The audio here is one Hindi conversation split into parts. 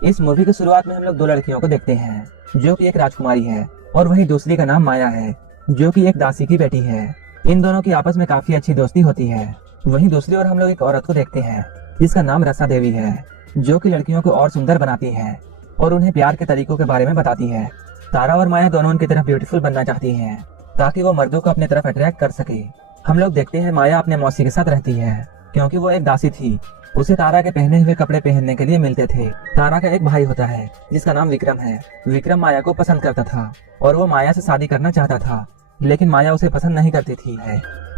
इस मूवी की शुरुआत में हम लोग दो लड़कियों को देखते हैं, जो कि एक राजकुमारी है और वही दूसरी का नाम माया है, जो कि एक दासी की बेटी है। इन दोनों की आपस में काफी अच्छी दोस्ती होती है। वहीं दूसरी ओर हम लोग एक औरत को देखते हैं, जिसका नाम रसा देवी है, जो कि लड़कियों को और सुंदर बनाती है और उन्हें प्यार के तरीकों के बारे में बताती है। तारा और माया दोनों उनकी तरफ ब्यूटीफुल बनना चाहती हैं, ताकि वो मर्दों को अपने तरफ अट्रैक्ट कर सके। हम लोग देखते हैं माया अपने मौसी के साथ रहती है, क्योंकि वो एक दासी थी। उसे तारा के पहने हुए कपड़े पहनने के लिए मिलते थे। तारा का एक भाई होता है, जिसका नाम विक्रम है। विक्रम माया को पसंद करता था और वो माया से शादी करना चाहता था, लेकिन माया उसे पसंद नहीं करती थी।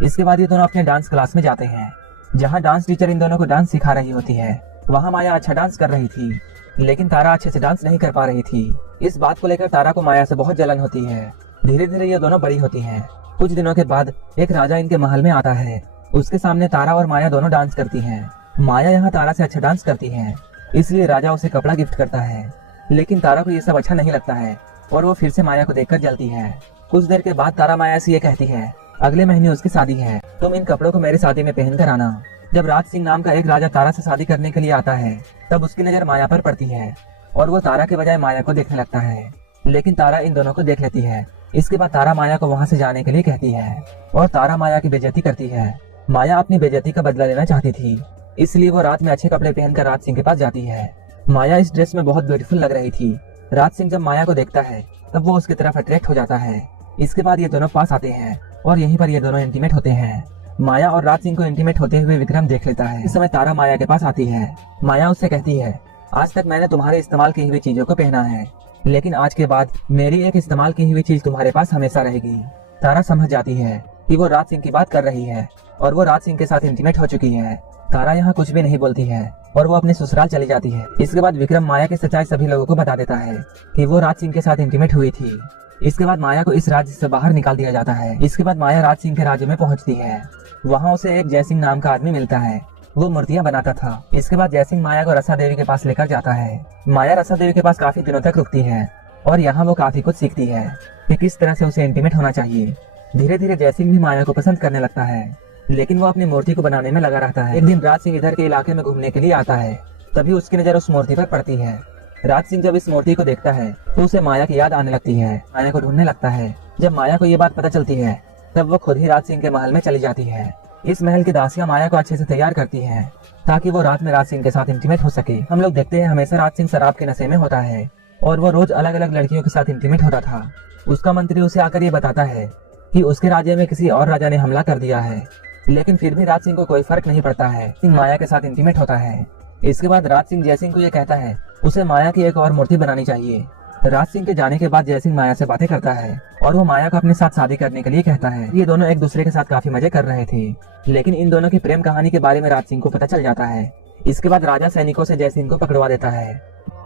इसके बाद ये दोनों अपने डांस क्लास में जाते हैं, जहाँ डांस टीचर इन दोनों को डांस सिखा रही होती है। वहाँ माया अच्छा डांस कर रही थी, लेकिन तारा अच्छे से डांस नहीं कर पा रही थी। इस बात को लेकर तारा को माया से बहुत जलन होती है। धीरे धीरे ये दोनों बड़ी होती हैं। कुछ दिनों के बाद एक राजा इनके महल में आता है। उसके सामने तारा और माया दोनों डांस करती हैं। माया यहाँ तारा से अच्छा डांस करती है, इसलिए राजा उसे कपड़ा गिफ्ट करता है। लेकिन तारा को ये सब अच्छा नहीं लगता है और वो फिर से माया को देखकर जलती है। कुछ देर के बाद तारा माया से ये कहती है, अगले महीने उसकी शादी है, तुम इन कपड़ों को मेरी शादी में पहन कर आना। जब राज सिंह नाम का एक राजा तारा से शादी करने के लिए आता है, तब उसकी नजर माया पर पड़ती है और वो तारा के बजाय माया को देखने लगता है। लेकिन तारा इन दोनों को देख लेती है। इसके बाद तारा माया को वहाँ से जाने के लिए कहती है और तारा माया की बेइज्जती करती है। माया अपनी बेइज्जती का बदला लेना चाहती थी, इसलिए वो रात में अच्छे कपड़े पहनकर राज सिंह के पास जाती है। माया इस ड्रेस में बहुत ब्यूटीफुल लग रही थी। राज सिंह जब माया को देखता है, तब वो उसकी तरफ अट्रैक्ट हो जाता है। इसके बाद ये दोनों पास आते हैं और यहीं पर ये दोनों इंटीमेट होते हैं। माया और राज सिंह को इंटीमेट होते हुए विक्रम देख लेता है। इस समय तारा माया के पास आती है। माया उससे कहती है, आज तक मैंने तुम्हारे इस्तेमाल की हुई चीजों को पहना है, लेकिन आज के बाद मेरी एक इस्तेमाल की हुई चीज तुम्हारे पास हमेशा रहेगी। तारा समझ जाती है कि वो राज सिंह की बात कर रही है और वो राज सिंह के साथ इंटीमेट हो चुकी है। तारा यहाँ कुछ भी नहीं बोलती है और वो अपने ससुराल चली जाती है। इसके बाद विक्रम माया की सच्चाई सभी लोगों को बता देता है कि वो राज सिंह के साथ इंटीमेट हुई थी। इसके बाद माया को इस राज्य से बाहर निकाल दिया जाता है। इसके बाद माया राज सिंह के राज्य में पहुंचती है। वहाँ उसे एक जयसिंह नाम का आदमी मिलता है, वो मूर्तियां बनाता था। इसके बाद जयसिंह माया को रसा देवी के पास लेकर जाता है। माया रसा देवी के पास काफी दिनों तक रुकती है और यहाँ वो काफी कुछ सीखती है कि किस तरह से उसे इंटीमेट होना चाहिए। धीरे धीरे जयसिंह भी माया को पसंद करने लगता है, लेकिन वो अपनी मूर्ति को बनाने में लगा रहता है। एक दिन राज सिंह इधर के इलाके में घूमने के लिए आता है, तभी उसकी नजर उस मूर्ति पर पड़ती है। राज सिंह जब इस मूर्ति को देखता है, तो उसे माया की याद आने लगती है। माया को ढूंढने लगता है। जब माया को ये बात पता चलती है, तब वो खुद ही राज सिंह के महल में चली जाती है। इस महल की दासियां माया को अच्छे से तैयार करती हैं, ताकि वो रात में राज सिंह के साथ इंटीमेट हो सके। हम लोग देखते हैं हमेशा राज सिंह शराब के नशे में होता है और वो रोज अलग अलग लड़कियों के साथ इंटीमेट होता था। उसका मंत्री उसे आकर ये बताता है कि उसके राज्य में किसी और राजा ने हमला कर दिया है, लेकिन फिर भी राज सिंह को कोई फर्क नहीं पड़ता है। सिंह माया के साथ इंटीमेट होता है। इसके बाद राज सिंह जयसिंह को ये कहता है उसे माया की एक और मूर्ति बनानी चाहिए। राज सिंह के जाने के बाद जयसिंह माया से बातें करता है और वो माया को अपने साथ शादी करने के लिए कहता है। ये दोनों एक दूसरे के साथ काफी मजे कर रहे थे, लेकिन इन दोनों की प्रेम कहानी के बारे में राज सिंह को पता चल जाता है। इसके बाद राजा सैनिकों से जयसिंह को पकड़वा देता है।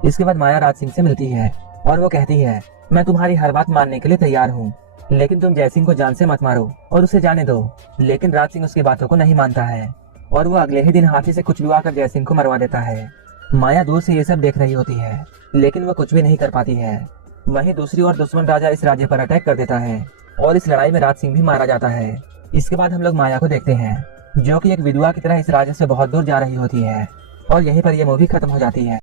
इसके बाद माया राज सिंह से मिलती है और वो कहती है, मैं तुम्हारी हर बात मानने के लिए तैयार हूँ, लेकिन तुम जयसिंह को जान से मत मारो और उसे जाने दो। लेकिन राज सिंह उसकी बातों को नहीं मानता है और वो अगले ही दिन हाथी से कुचलवा कर जयसिंह को मरवा देता है। माया दूर से ये सब देख रही होती है, लेकिन वो कुछ भी नहीं कर पाती है। वहीं दूसरी ओर दुश्मन राजा इस राज्य पर अटैक कर देता है और इस लड़ाई में राज सिंह भी मारा जाता है। इसके बाद हम लोग माया को देखते हैं, जो कि एक विधवा की तरह इस राज्य से बहुत दूर जा रही होती है और यहीं पर यह मूवी खत्म हो जाती है।